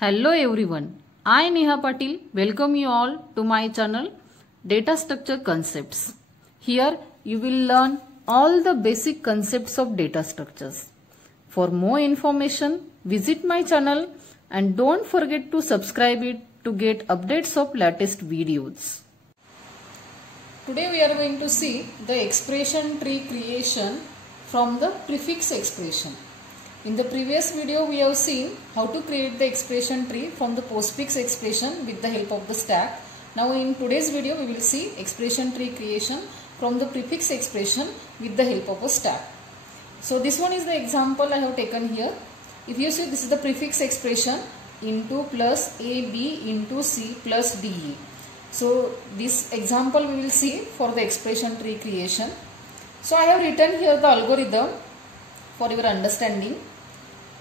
Hello everyone, I Neha Patil welcome you all to my channel Data Structure Concepts. Here you will learn all the basic concepts of data structures. For more information visit my channel and don't forget to subscribe it to get updates of latest videos. Today we are going to see the expression tree creation from the prefix expression. In the previous video we have seen how to create the expression tree from the postfix expression with the help of the stack. Now in today's video we will see expression tree creation from the prefix expression with the help of a stack. So this one is the example I have taken here. If you see, this is the prefix expression into plus AB into C plus DE. So this example we will see for the expression tree creation. So I have written here the algorithm for your understanding.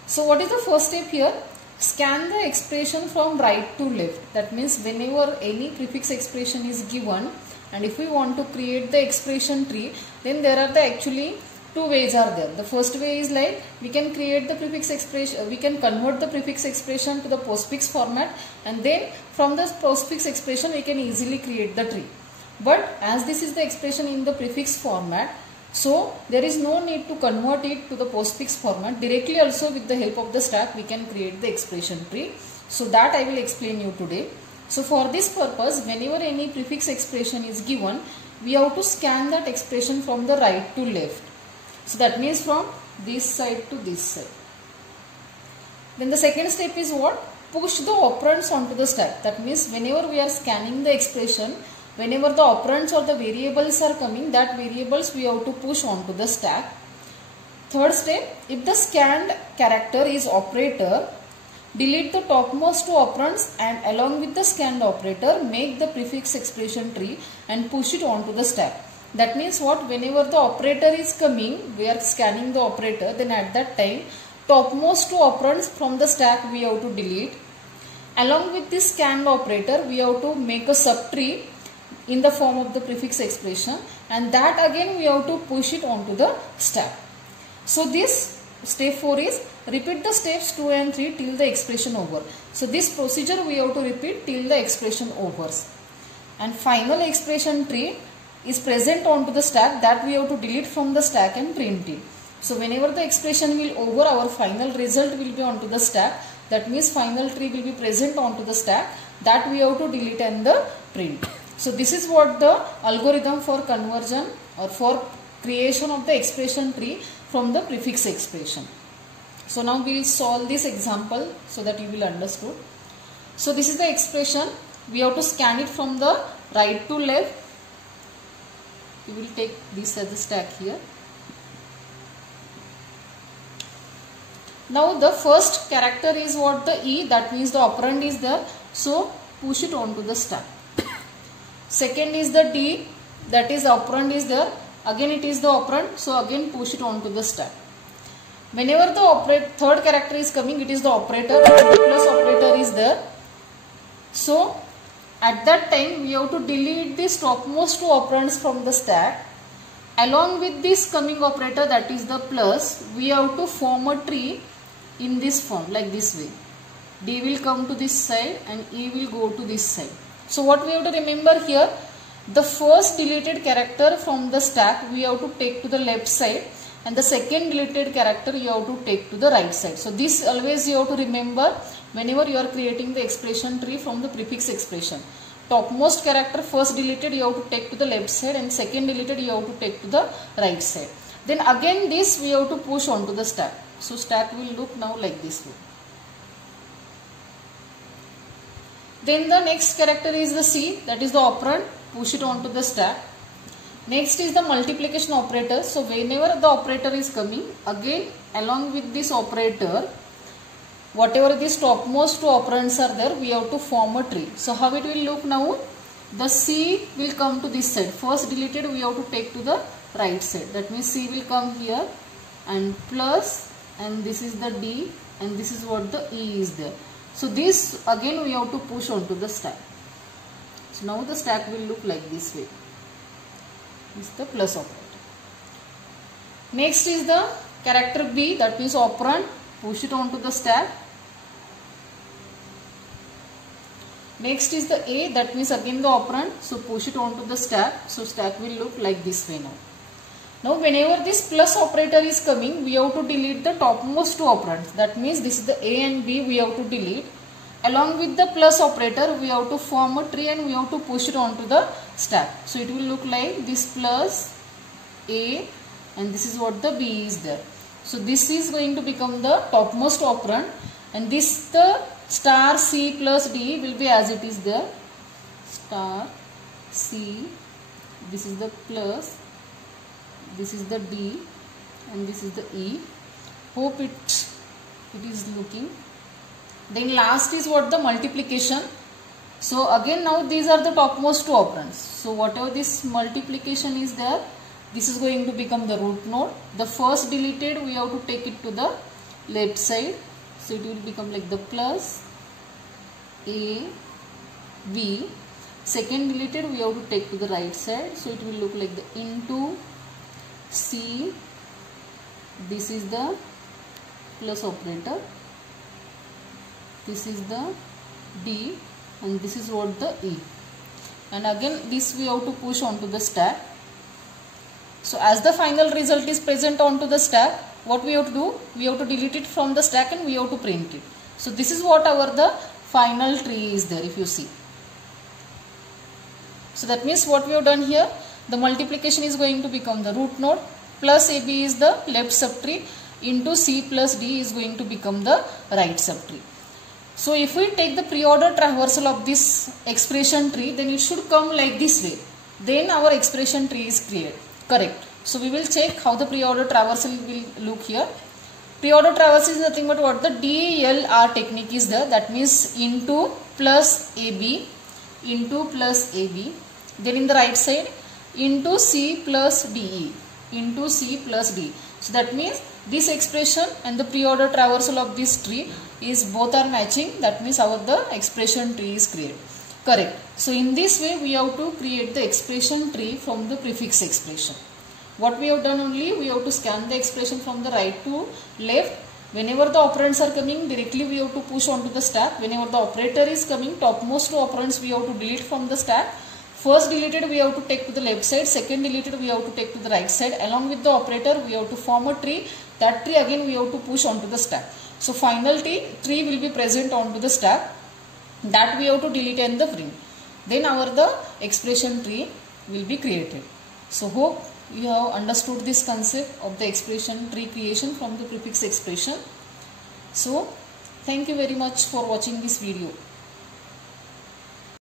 So what is the first step here? Scan the expression from right to left. That means whenever any prefix expression is given and if we want to create the expression tree, then there are the actually two ways are there. The first way is like we can create the prefix expression, we can convert the prefix expression to the postfix format, and then from the postfix expression we can easily create the tree. But as this is the expression in the prefix format, so there is no need to convert it to the postfix format. Directly also with the help of the stack we can create the expression tree. So that I will explain you today. So for this purpose, whenever any prefix expression is given, we have to scan that expression from the right to left. So that means from this side to this side. Then the second step is what? Push the operands onto the stack. That means whenever we are scanning the expression, whenever the operands or the variables are coming, that variables we have to push onto the stack. Third step, if the scanned character is operator, delete the topmost two operands and along with the scanned operator make the prefix expression tree and push it onto the stack. That means what? Whenever the operator is coming, we are scanning the operator, then at that time topmost two operands from the stack we have to delete. Along with this scanned operator, we have to make a subtree in the form of the prefix expression, and that again we have to push it onto the stack. So this step 4 is repeat the steps 2 and 3 till the expression over. So this procedure we have to repeat till the expression overs. And final expression tree is present onto the stack, that we have to delete from the stack and print it. So whenever the expression will over, our final result will be onto the stack. That means final tree will be present onto the stack, that we have to delete and the print. So this is what the algorithm for conversion or for creation of the expression tree from the prefix expression. So now we will solve this example so that you will understand. So this is the expression. We have to scan it from the right to left. We will take this as a stack here. Now the first character is what? The E, that means the operand is there. So push it onto the stack. Second is the D, that is operand is there. Again it is the operand, so again push it onto the stack. Whenever the third character is coming, it is the operator, the plus operator is there. So at that time we have to delete this topmost two operands from the stack. Along with this coming operator, that is the plus, we have to form a tree in this form, like this way. D will come to this side and E will go to this side. So what we have to remember here, the first deleted character from the stack we have to take to the left side, and the second deleted character you have to take to the right side. So this always you have to remember whenever you are creating the expression tree from the prefix expression. Topmost character first deleted you have to take to the left side, and second deleted you have to take to the right side. Then again this we have to push onto the stack. So stack will look now like this way. Then the next character is the C, that is the operand, push it onto the stack. Next is the multiplication operator. So whenever the operator is coming, again along with this operator, whatever these topmost two operands are there, we have to form a tree. So how it will look now? The C will come to this side. First deleted we have to take to the right side. That means C will come here and plus, and this is the D, and this is what the E is there. So this again we have to push onto the stack. So now the stack will look like this way. This is the plus operator. Next is the character B, that means operand, push it onto the stack. Next is the A, that means again the operand. So push it onto the stack. So stack will look like this way now. Now whenever this plus operator is coming, we have to delete the topmost two operands. That means this is the A and B we have to delete. Along with the plus operator, we have to form a tree and we have to push it onto the stack. So it will look like this plus A, and this is what the B is there. So this is going to become the topmost operand, and this the star C plus D will be as it is there. Star C, this is the plus, this is the D, and this is the E. Hope it is looking. Then last is what the multiplication. So again now these are the topmost two operands. So whatever this multiplication is there, this is going to become the root node. The first deleted we have to take it to the left side. So it will become like the plus A B. Second deleted we have to take to the right side. So it will look like the into C. This is the plus operator. This is the D, and this is what the E. And again this we have to push onto the stack. So as the final result is present onto the stack, what we have to do? We have to delete it from the stack and we have to print it. So this is what our the final tree is there, if you see. So that means what we have done here, the multiplication is going to become the root node, plus AB is the left subtree, into C plus D is going to become the right subtree. So if we take the pre-order traversal of this expression tree, then it should come like this way. Then our expression tree is created. Correct. So we will check how the pre-order traversal will look here. Pre-order traversal is nothing but what the DLR technique is there. That means into plus AB, into plus AB. Then in the right side, into C plus DE, into C plus D. So that means this expression and the pre-order traversal of this tree is both are matching. That means our the expression tree is created. Correct. So in this way we have to create the expression tree from the prefix expression. What we have done only, we have to scan the expression from the right to left. Whenever the operands are coming, directly we have to push onto the stack. Whenever the operator is coming, topmost two operands we have to delete from the stack. First deleted we have to take to the left side, second deleted we have to take to the right side. Along with the operator we have to form a tree. That tree again we have to push onto the stack. So final tree will be present onto the stack. That we have to delete and the print. Then our the expression tree will be created. So hope you have understood this concept of the expression tree creation from the prefix expression. So thank you very much for watching this video.